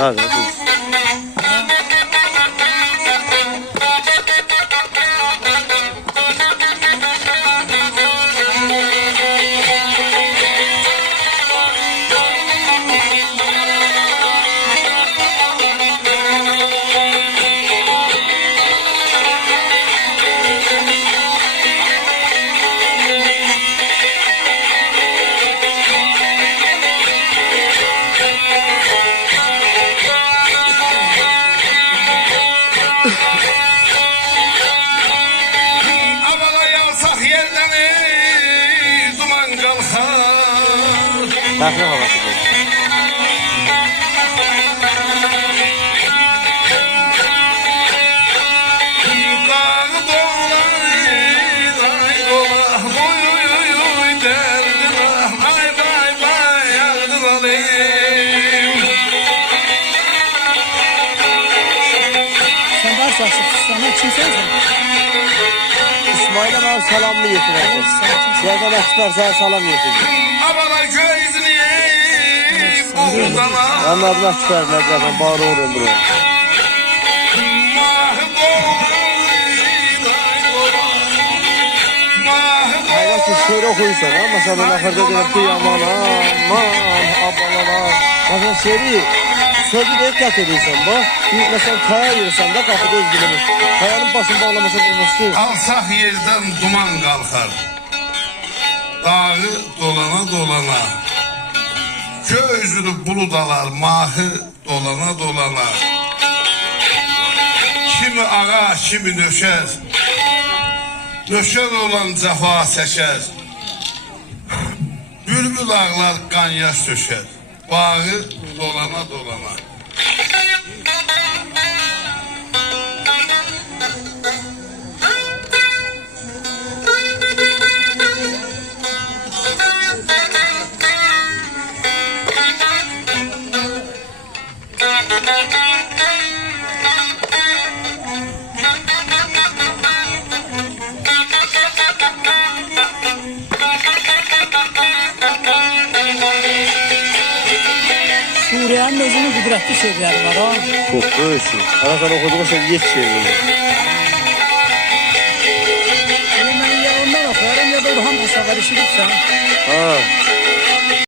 Hadi. Bakın havası bu. Sen varsa sana kimsen sen? İsmail'e bana salamını getirelim. Yerden açıklar sana salam getirelim. Anladım açıklar zaten bağırı oraya buraya. Hayır ki şöyle okuysan ama sen bana ahırda dedim ki aman ablalar. Bakın seri sözü de dikkat ediyorsan bak. Bir mesela kaya yürüsen de kapıda izgilenir. Kayanın başını bağlaması bulması. Alsaq yerdən duman qalxar. Dağı dolana dolana. Göy üzünü bulud alar, mahı dolana dolana. Kimi ağa, kimi nöşər. Nöşər olan cəfa çəkər. Bülbül ağlar, qan yaş döşər. Bağı dolana dolana. Suriye'nin özünün kudretli şehirleri var ha. Çok böyle şey. Ana sen okuduğun şey yet şey böyle. Ben ya ondan okuyorum ya da Orhan Paşa var işi sen. Ha.